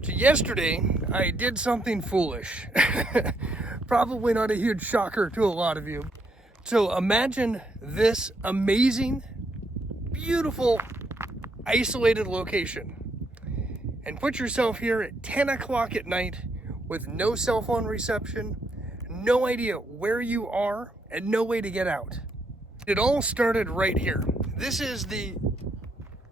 So yesterday, I did something foolish. Probably not a huge shocker to a lot of you. So imagine this amazing, beautiful, isolated location. And put yourself here at 10 o'clock at night with no cell phone reception, no idea where you are, and no way to get out. It all started right here. This is the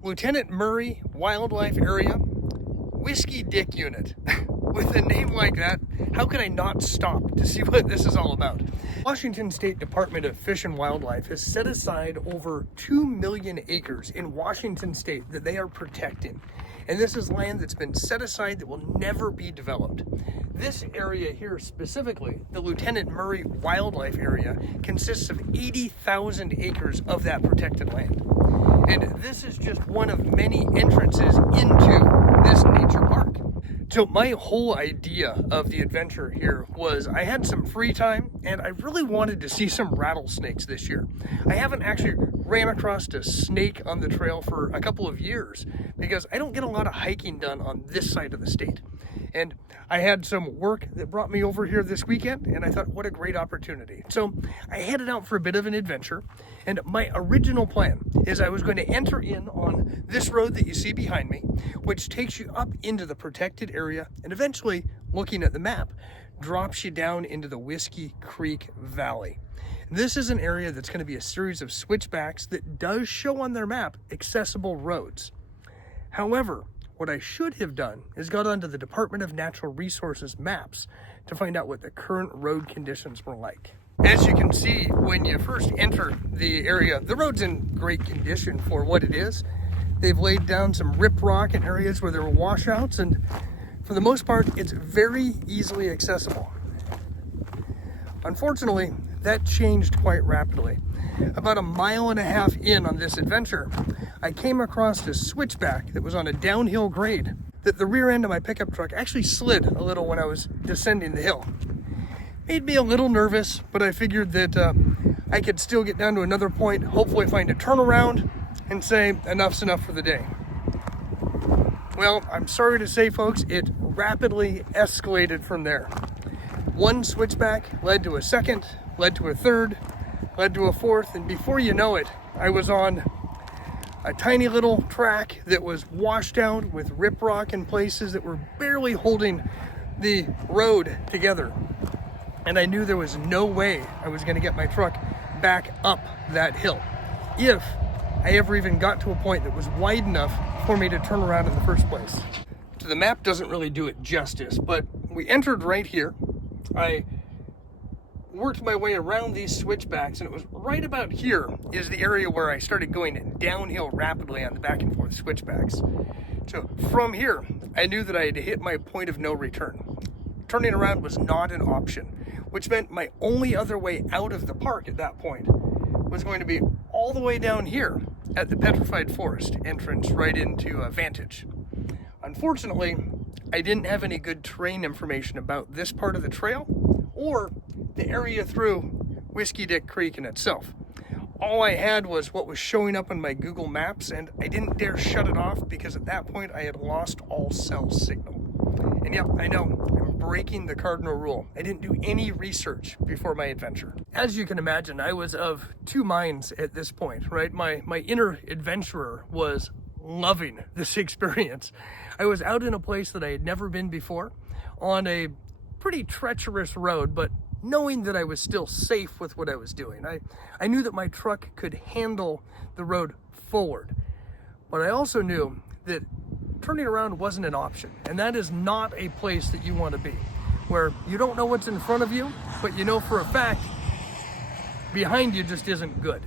Lieutenant Murray Wildlife Area Whiskey Dick Unit. With a name like that, how could I not stop to see what this is all about? Washington State Department of Fish and Wildlife has set aside over 2 million acres in Washington State that they are protecting. And this is land that's been set aside that will never be developed. This area here specifically, the Lieutenant Murray Wildlife Area, consists of 80,000 acres of that protected land. And this is just one of many entrances into this nature park. So my whole idea of the adventure here was I had some free time and I really wanted to see some rattlesnakes this year. I haven't actually ran across a snake on the trail for a couple of years because I don't get a lot of hiking done on this side of the state. And I had some work that brought me over here this weekend, and I thought, what a great opportunity. So I headed out for a bit of an adventure, and my original plan is I was going to enter in on this road that you see behind me, which takes you up into the protected area, and eventually, looking at the map, drops you down into the Whiskey Creek Valley. This is an area that's going to be a series of switchbacks that does show on their map accessible roads. However, what I should have done is got onto the Department of Natural Resources maps to find out what the current road conditions were like. As you can see, when you first enter the area, the road's in great condition for what it is. They've laid down some riprap in areas where there were washouts, and for the most part, it's very easily accessible. Unfortunately, that changed quite rapidly. About 1.5 miles in on this adventure, I came across this switchback that was on a downhill grade that the rear end of my pickup truck actually slid a little when I was descending the hill. Made me a little nervous, but I figured that I could still get down to another point, hopefully find a turnaround, and say enough's enough for the day. Well, I'm sorry to say, folks, it rapidly escalated from there. One switchback led to a second, led to a third, led to a fourth, and before you know it, I was on a tiny little track that was washed out with riprap in places that were barely holding the road together. And I knew there was no way I was going to get my truck back up that hill, if I ever even got to a point that was wide enough for me to turn around in the first place. So the map doesn't really do it justice, but we entered right here. I worked my way around these switchbacks, and it was right about here is the area where I started going downhill rapidly on the back and forth switchbacks. So from here, I knew that I had hit my point of no return. Turning around was not an option, which meant my only other way out of the park at that point was going to be all the way down here at the Petrified Forest entrance right into Vantage. Unfortunately, I didn't have any good terrain information about this part of the trail or the area through Whiskey Dick Creek in itself. All I had was what was showing up on my Google Maps, and I didn't dare shut it off because at that point I had lost all cell signal. And yeah, I know, I'm breaking the cardinal rule. I didn't do any research before my adventure. As you can imagine, I was of two minds at this point, right? My inner adventurer was loving this experience. I was out in a place that I had never been before, on a pretty treacherous road, but knowing that I was still safe with what I was doing. I knew that my truck could handle the road forward, but I also knew that turning around wasn't an option, and that is not a place that you want to be, where you don't know what's in front of you, but you know for a fact behind you just isn't good.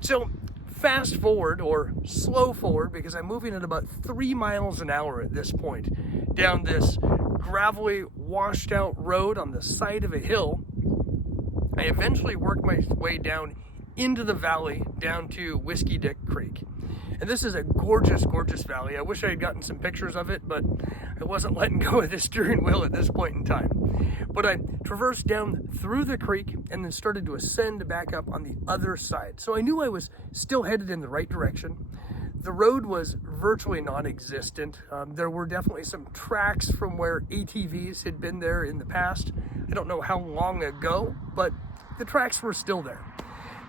So fast forward, or slow forward, because I'm moving at about 3 miles an hour at this point down this gravelly, washed out road on the side of a hill. I eventually worked my way down into the valley, down to Whiskey Dick Creek. And this is a gorgeous, gorgeous valley. I wish I had gotten some pictures of it, but I wasn't letting go of the steering wheel at this point in time. But I traversed down through the creek and then started to ascend back up on the other side. So I knew I was still headed in the right direction. The road was virtually non-existent. There were definitely some tracks from where ATVs had been there in the past. I don't know how long ago, but the tracks were still there.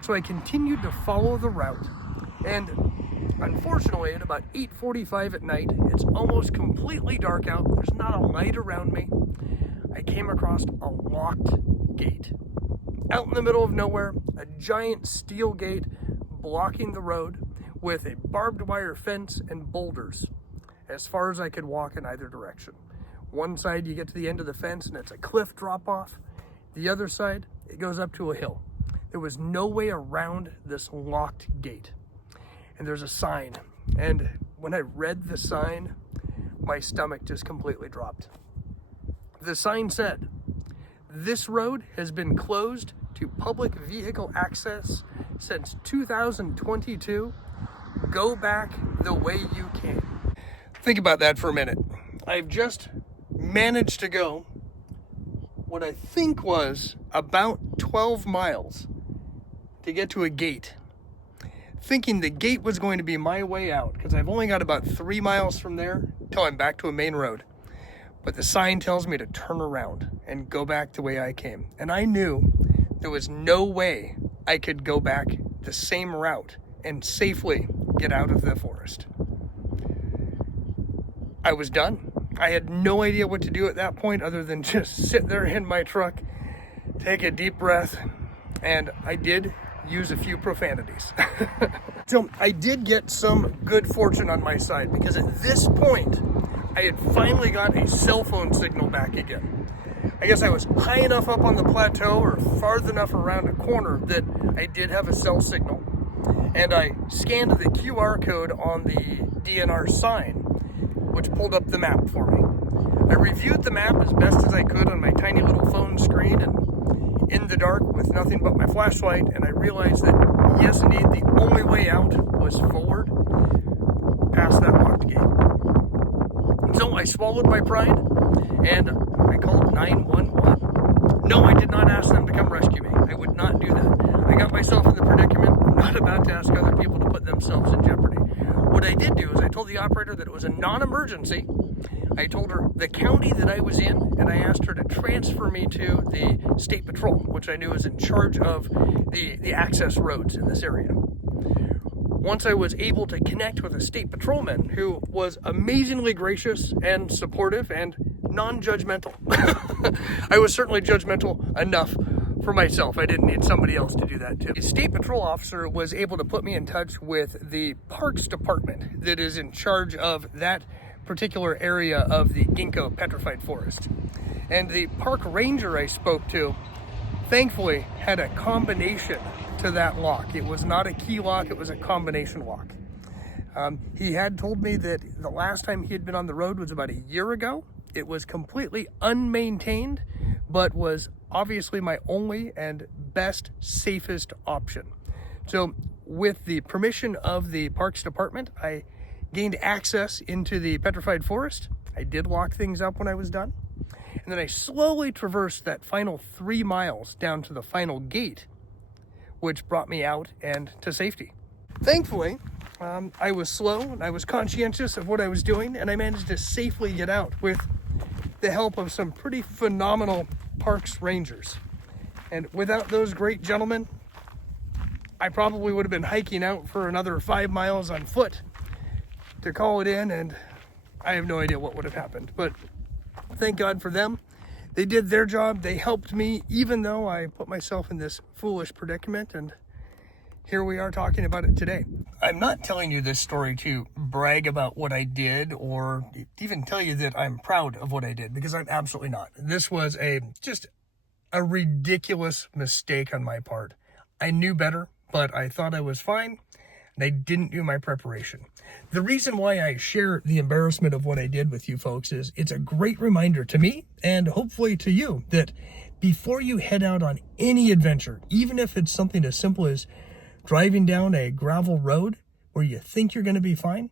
So I continued to follow the route, and unfortunately at about 8:45 at night, it's almost completely dark out, there's not a light around me, I came across a locked gate. Out in the middle of nowhere, a giant steel gate blocking the road with a barbed wire fence and boulders as far as I could walk in either direction. One side you get to the end of the fence and it's a cliff drop off. The other side, it goes up to a hill. There was no way around this locked gate. And there's a sign. And when I read the sign, my stomach just completely dropped. The sign said, "This road has been closed to public vehicle access since 2022. Go back the way you came." Think about that for a minute. I've just managed to go what I think was about 12 miles to get to a gate, thinking the gate was going to be my way out, because I've only got about 3 miles from there till I'm back to a main road. But the sign tells me to turn around and go back the way I came. And I knew there was no way I could go back the same route and safely get out of the forest. I was done. I had no idea what to do at that point other than just sit there in my truck, take a deep breath, and I did use a few profanities. So I did get some good fortune on my side, because at this point, I had finally got a cell phone signal back again. I guess I was high enough up on the plateau or far enough around a corner that I did have a cell signal. And I scanned the QR code on the DNR sign, which pulled up the map for me. I reviewed the map as best as I could on my tiny little phone screen and in the dark with nothing but my flashlight, and I realized that, yes, indeed, the only way out was forward, past that locked gate. So I swallowed my pride, and I called 911. No, I did not ask them to come rescue me. I would not do that. I got myself in the predicament. I'm not about to ask other people to put themselves in jeopardy. What I did do is I told the operator that it was a non-emergency. I told her the county that I was in, and I asked her to transfer me to the state patrol, which I knew was in charge of the access roads in this area. Once I was able to connect with a state patrolman who was amazingly gracious and supportive and non-judgmental. I was certainly judgmental enough for myself. I didn't need somebody else to do that too. The state patrol officer was able to put me in touch with the parks department that is in charge of that particular area of the ginkgo petrified forest. And the park ranger I spoke to, thankfully, had a combination to that lock. It was not a key lock, it was a combination lock. He had told me that the last time he had been on the road was about a year ago. It was completely unmaintained, but was obviously my only and best, safest option. So with the permission of the Parks Department, I gained access into the petrified forest. I did lock things up when I was done. And then I slowly traversed that final 3 miles down to the final gate, which brought me out and to safety. Thankfully, I was slow and I was conscientious of what I was doing, and I managed to safely get out with the help of some pretty phenomenal parks rangers. And without those great gentlemen, I probably would have been hiking out for another 5 miles on foot to call it in, and I have no idea what would have happened. But thank God for them. They did their job. They helped me, even though I put myself in this foolish predicament, and here we are talking about it today. I'm not telling you this story to brag about what I did or even tell you that I'm proud of what I did, because I'm absolutely not. This was just a ridiculous mistake on my part. I knew better, but I thought I was fine, and I didn't do my preparation. The reason why I share the embarrassment of what I did with you folks is it's a great reminder to me, and hopefully to you, that before you head out on any adventure, even if it's something as simple as driving down a gravel road where you think you're going to be fine,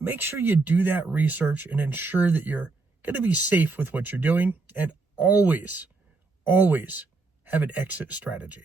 make sure you do that research and ensure that you're going to be safe with what you're doing, and always have an exit strategy.